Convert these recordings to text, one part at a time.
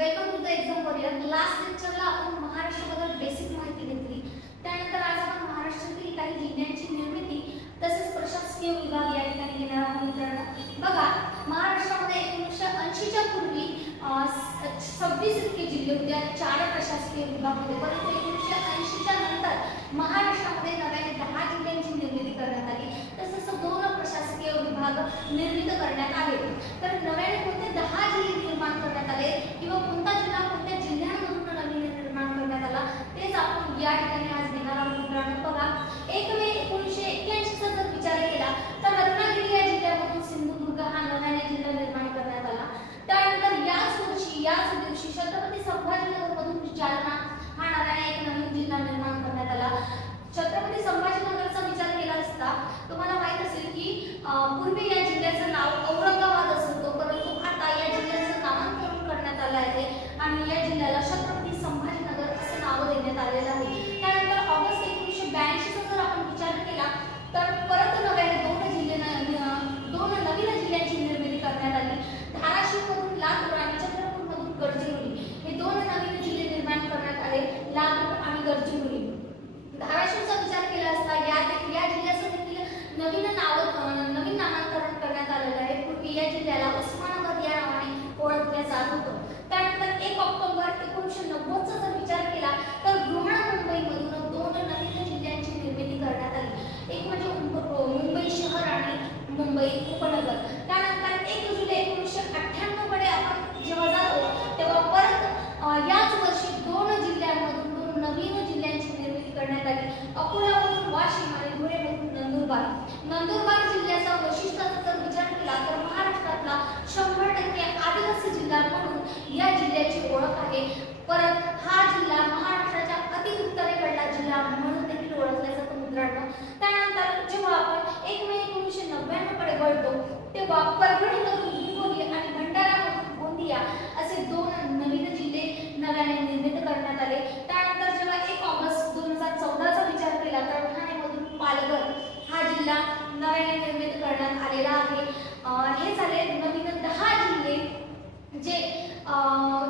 Welcome to the exam warrior. Last लेक्चरला आपण महाराष्ट्राबद्दल बेसिक माहिती घेतली। त्यानंतर आज आपण महाराष्ट्रातील काही जिल्ह्यांची निर्मिती तसेच प्रशासकीय विभाग या ठिकाणी घेणार आहोत मित्रांनो। बघा, महाराष्ट्रामध्ये 1980 च्या पूर्वी 26 इतके जिल्हे होते आणि 4 प्रशासकीय विभाग होते, परंतु 1980 च्या नंतर महाराष्ट्रामध्ये नव्याने 10 जिल्ह्यांची निर्मिती करण्यात आली, तसेच 2 प्रशासकीय विभाग निर्मित करण्यात आले। तर नव्याने कोणते 10 जिल्हे निर्माण करण्यात आले किंवा कोणता जिल्हा कोणत्या जिल्ह्यांमधून नवीन निर्माण करण्यात आला तेच आपण या ठिकाणी आज घेणार आहोत मित्रांनो। बघा, 1 मे 1981 चा जर विचार केला तर रत्नागिरी या जिल्ह्यामधून सिंधुदुर्ग हा नव्याने जिल्हा निर्माण करण्यात आला। त्यानंतर याच दिवशी छत्रपती संभाजीनगरमधून जालना हा नव्याने एक नवीन जिल्हा निर्माण करण्यात आला। छत्रपती संभाजीनगरचा विचार केला असता तुम्हाला माहित असेल की पूर्वी या जिल्ह्याचं नाव औरंगाबाद असं होतं, परंतु आता या जिल्ह्याचं नामांतरण करण्यात आलं आहे आणि या जिल्ह्याला छत्रपती संभाजीनगर असं नाव देण्यात आलेलं आहे। त्यानंतर ऑगस्ट 1982 चा जर आपण विचार केला तर परत नव्याने 2 नवीन जिल्ह्यांची निर्मिती करण्यात आली। धाराशिवमधून लातूर आणि चंद्रपूरमधून गडचिरोली हे 2 नवीन जिल्हे निर्माण करण्यात आले, लातूर आणि गडचिरोली। धाराशिवचा विचार केला असता या जिल्ह्याचं देखील नवीन नामांतरण करण्यात आलेलं आहे। पूर्वी या जिल्ह्याला उस्मानाबाद या नावाने ओळखले जात होतं। त्यानंतर 1 ऑक्टोबर 1990 चा जर विचार केला तर बृहन्मुंबईमधून 2 नवीन जिल्ह्यांची निर्मिती करण्यात आली, एक म्हणजे मुंबई शहर आणि मुंबई उपनगर। त्यानंतर 1 जुलै 1998 कडे आपण जेव्हा जातो तेव्हा परत याच वर्षी 2 जिल्ह्यांमधून 2 नवीन जिल्ह्यांची निर्मिती करण्यात आली, अकोलामधून वाशिम आणि धुळेमधून नंदुरबार। नंदुरबार जिल्ह्याचा वैशिष्ट्याचा जर विचार केला तर महाराष्ट्रातला 100% आदिवासी जिल्हा म्हणून या जिल्ह्याची ओळख आहे। परत हा जिल्हा महाराष्ट्राच्या अति उत्तरेकडला जिल्हा म्हणून देखील ओळखला जातो मित्रांनो। त्यानंतर जेव्हा आपण 1 मे 1999 कडे वळतो तेव्हा परभणीमधून हिंगोली आणि भंडारामधून गोंदिया असे 2 नवीन जिल्हे नव्याने निर्मित करण्यात आले। त्यानंतर जेव्हा 1 ऑगस्ट 2014 चा विचार केला तर ठाणेमधून पालघर हा जिल्हा नव्याने निर्मित करण्यात आलेला आहे। हे झाले नवीन 10 जिल्हे जे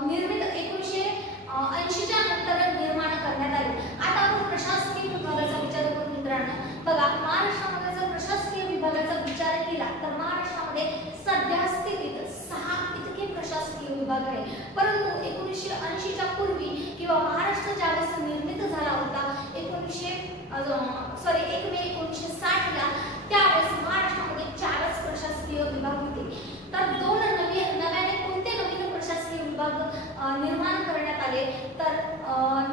निर्मित 1980 च्या नंतर निर्माण करण्यात आले। आता आपण प्रशासकीय विभागाचा विचार करू मित्रांनो। बघा, महाराष्ट्रामध्ये जर प्रशासकीय विभागाचा विचार केला तर महाराष्ट्रामध्ये सध्या स्थितीत 6 इतके प्रशासकीय विभाग आहे, परंतु 1980 च्या पूर्वी किंवा महाराष्ट्र ज्यावेळेस निर्मित झाला होता 1 मे 1960 ला त्यावेळेस महाराष्ट्रामध्ये 4च प्रशासकीय विभाग होते। तर 2 नव्याने कोणते नवीन प्रशासकीय विभाग निर्माण करण्यात आले तर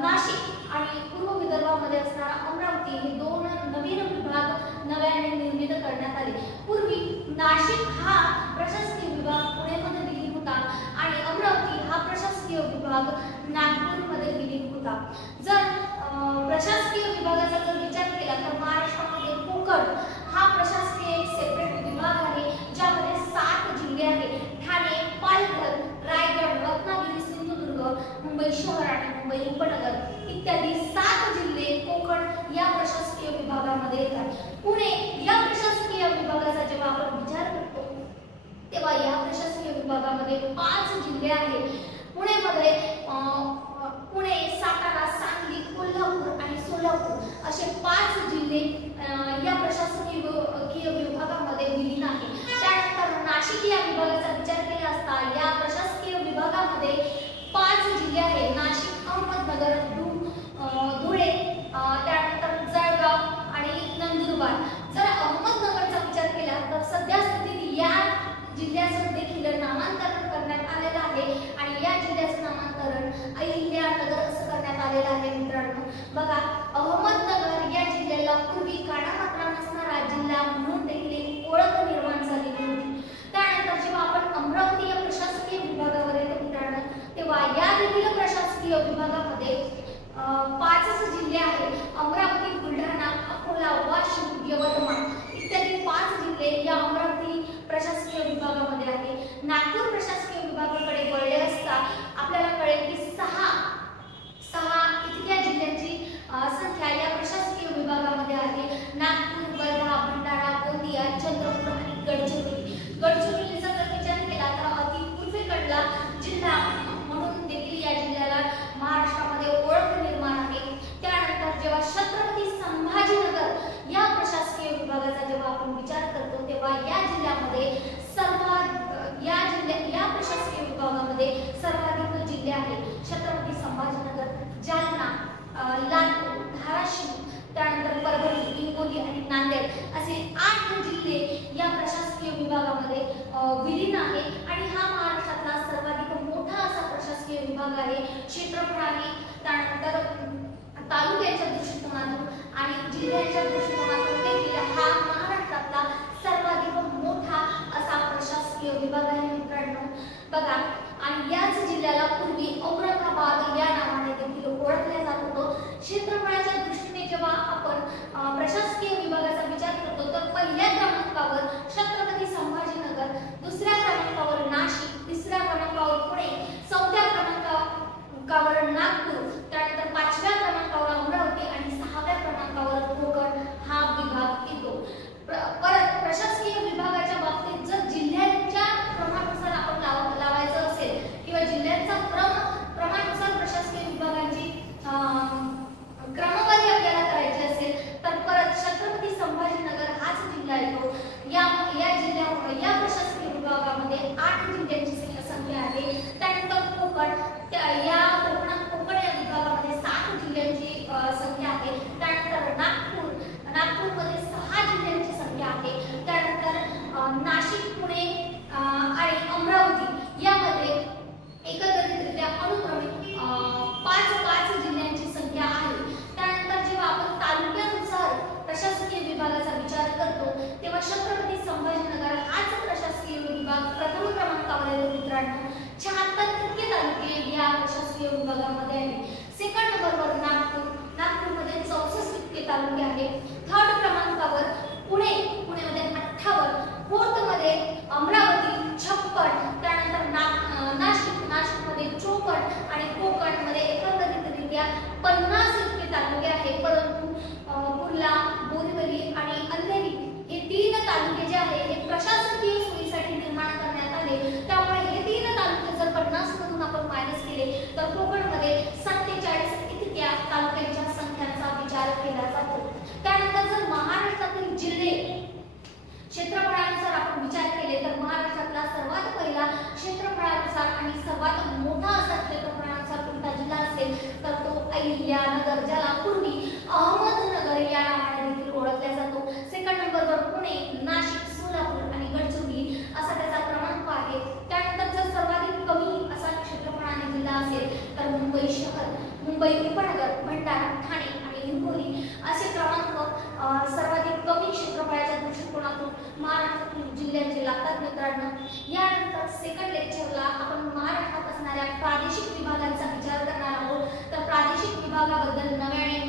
नाशिक आणि पूर्व विदर्भामध्ये असणारा अमरावती हे 2 नवीन विभाग नव्याने निर्मित करण्यात आले। पूर्वी नाशिक हा प्रशासकीय विभाग पुण्यामध्ये विलीन होता आणि अमरावती हा प्रशासकीय विभाग नागपूरमध्ये विलीन होता। जर प्रशासकीय विभागाचा जर विचार केला तर महाराष्ट्रामध्ये कोकण हा प्रशासकीय एक सेपरेट विभाग आहे, ज्यामध्ये 7 जिल्हे आहेत, ठाणे, पालघर, रायगड, रत्नागिरी, सिंधुदुर्ग, मुंबई शहर आणि मुंबई उपनगर इत्यादी 7 जिल्हे कोकण या प्रशासकीय विभागामध्ये येतात। पुणे या प्रशासकीय विभागाचा जेव्हा आपण विचार करतो तेव्हा या प्रशासकीय विभागामध्ये 5 जिल्हे आहेत। पुणे, सातारा, सांगली, कोल्हापूर आणि सोलापूर असे 5 जिल्हे या प्रशासकीय विभागामध्ये विलीन आहेत। त्यानंतर नाशिक या विभागाचा विचार केला असता या प्रशासकीय विभागामध्ये 5 जिल्हे आहेत, नाशिक, अहमदनगर, धुळे, त्यानंतर जळगाव आणि नंदुरबार। जर अहमदनगरचा विचार केला तर सध्या स्थितीत या जिल्ह्याचं देखील नामांतरण करण्यात आलेलं आहे आणि या जिल्ह्याचं नामांतरण अहिल्यानगर असं करण्यात आलेलं आहे मित्रांनो। बघा, अहमदनगर या जिल्ह्याला पूर्वी कानामात्रा नसणारा जिल्हा म्हणून देखील एक ओळख निर्माण झालेली होती। त्यानंतर जेव्हा आपण अमरावती या प्रशासकीय विभागावर येतो मित्रांनो तेव्हा या देखील प्रशासकीय विभागामध्ये 5च जिल्हे आहेत, अमरावती, बुलढाणा, अकोला, वाशिम, यवतमाळ इत्यादी 5 जिल्हे या अमरावती प्रशासकीय विभागामध्ये आहे। नागपूर प्रशासकीय विभागाकडे वळले असता आपल्याला कळेल की 6 इतक्या जिल्ह्यांची संख्या या प्रशासकीय विभागामध्ये आहे। नागपूर, वर्धा, भंडारा, गोंदिया, चंद्रपूर आणि गडचिरोली। गडचिरोलीचा जर विचार केला तर अति पूर्वेकडला जिल्हा म्हणून लातूर, धाराशिव, त्यानंतर परभणी, हिंगोली आणि नांदेड असे 8 जिल्हे या प्रशासकीय विभागामध्ये विलीन आहे आणि हा महाराष्ट्रातला सर्वाधिक मोठा असा प्रशासकीय विभाग आहे. क्षेत्रफळाने, त्यानंतर तालुक्याच्या दृष्टिकोनातून आणि जिल्ह्याच्या दृष्टिकोनातून देखील हा महाराष्ट्रातला सर्वाधिक मोठा असा प्रशासकीय विभाग आहे मित्रांनो. बघा, आणि याच जिल्ह्याला पूर्वी औरंगाबाद या नावाने देखील ओळखले जात होतं. क्षेत्रफळाच्या दृष्टीने जेव्हा आपण प्रशासकीय विभागाचा विचार करतो तर पहिल्या क्रमांकावर छत्रपती संभाजीनगर, दुसऱ्या क्रमांकावर नाशिक, तिसऱ्या क्रमांकावर पुणे, चौथ्या क्रमांकावर नागपूर, त्यानंतर 5व्या क्रमांकावर अमरावती आणि 6व्या क्रमांकावर कोकण हा विभाग येतो. परत प्रशासकीय विभागाच्या बाबतीत जर जिल्ह्यांच्या क्रमानुसार आपण लावायचं असेल किंवा जिल्ह्यांचा क्रमानुसार प्रशासकीय विभागांची क्रमवारी आपल्याला करायची असेल तर परत छत्रपती संभाजीनगर हाच जिल्हा येतो. या प्रशासकीय विभागामध्ये 8 जिल्ह्यांची संख्या आहे. त्यानंतर कोकण, कोकण या विभागामध्ये 7 जिल्ह्यांची संख्या आहे. त्यानंतर नागपूरमध्ये 6 जिल्ह्यांची संख्या आहे. त्यानंतर नाशिक, पुणे आणि अमरावती यामध्ये एकत्रितरित्या अनुक्रमे 5 जिल्ह्यांची संख्या आहे. त्यानंतर जेव्हा आपण तालुक्यानुसार प्रशासकीय विभागाचा विचार करतो तेव्हा छत्रपती संभाजीनगर हाच प्रशासकीय विभाग प्रथम क्रमांकावर येतो मित्रांनो. 76% तालुके या प्रशासकीय विभागामध्ये आहेत. सेकंड नंबरवर नागपूरमध्ये 64% तालुके आहेत. थर्ड क्रमांकावर पुणेमध्ये 58, फोर्थ मध्ये अमरावती 56, त्यानंतर नाशिकमध्ये 54 आणि कोकणमध्ये एकत्रितरित्या 50 तालुके आहेत. परंतु कुर्ला, बोरीवली आणि अंधेरी हे 3 तालुके जे आहेत हे प्रशासकीय सोयीसाठी निर्माण करण्यात आले. त्यामुळे हे 3 तालुके जर 50 मधून आपण मायनस केले तर कोकणमध्ये 47 इतक्या तालुक्यांच्या संख्यांचा विचार केला जातो. त्यानंतर जर महाराष्ट्रातील जिल्हे क्षेत्रफळानुसार आपण विचार केले तर महाराष्ट्रातला सर्वात पहिला क्षेत्रफळानुसार आणि सर्वात मोठा असा क्षेत्रफळानुसार कोणता जिल्हा असेल तर तो अहिल्यानगर, ज्याला पूर्वी अहमदनगर या नावाने देखील ओळखला जातो. सेकंड नंबरवर पुणे, नाशिक, सोलापूर आणि गडचिरोली असा त्याचा क्रमांक आहे. त्यानंतर जर सर्वाधिक कमी असा क्षेत्रफळाने जिल्हा असेल तर मुंबई शहर, मुंबई उपनगर, भंडारा, ठाणे आणि हिंगोली असे क्रमांक सर्वाधिक कमी क्षेत्रफळाच्या दृष्टिकोनातून महाराष्ट्रातील जिल्ह्यांचे लागतात मित्रांनो. यानंतर सेकंड लेक्चरला आपण महाराष्ट्रात असणाऱ्या प्रादेशिक विभागांचा विचार करणार आहोत. तर प्रादेशिक विभागाबद्दल नव्याने